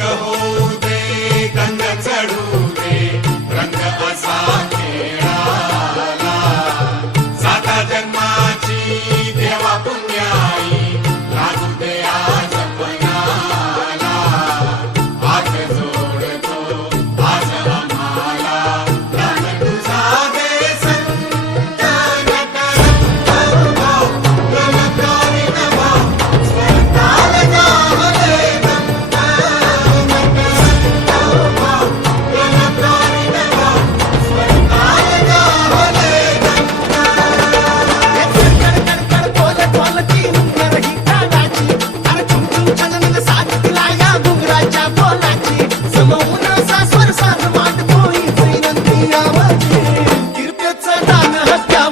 go.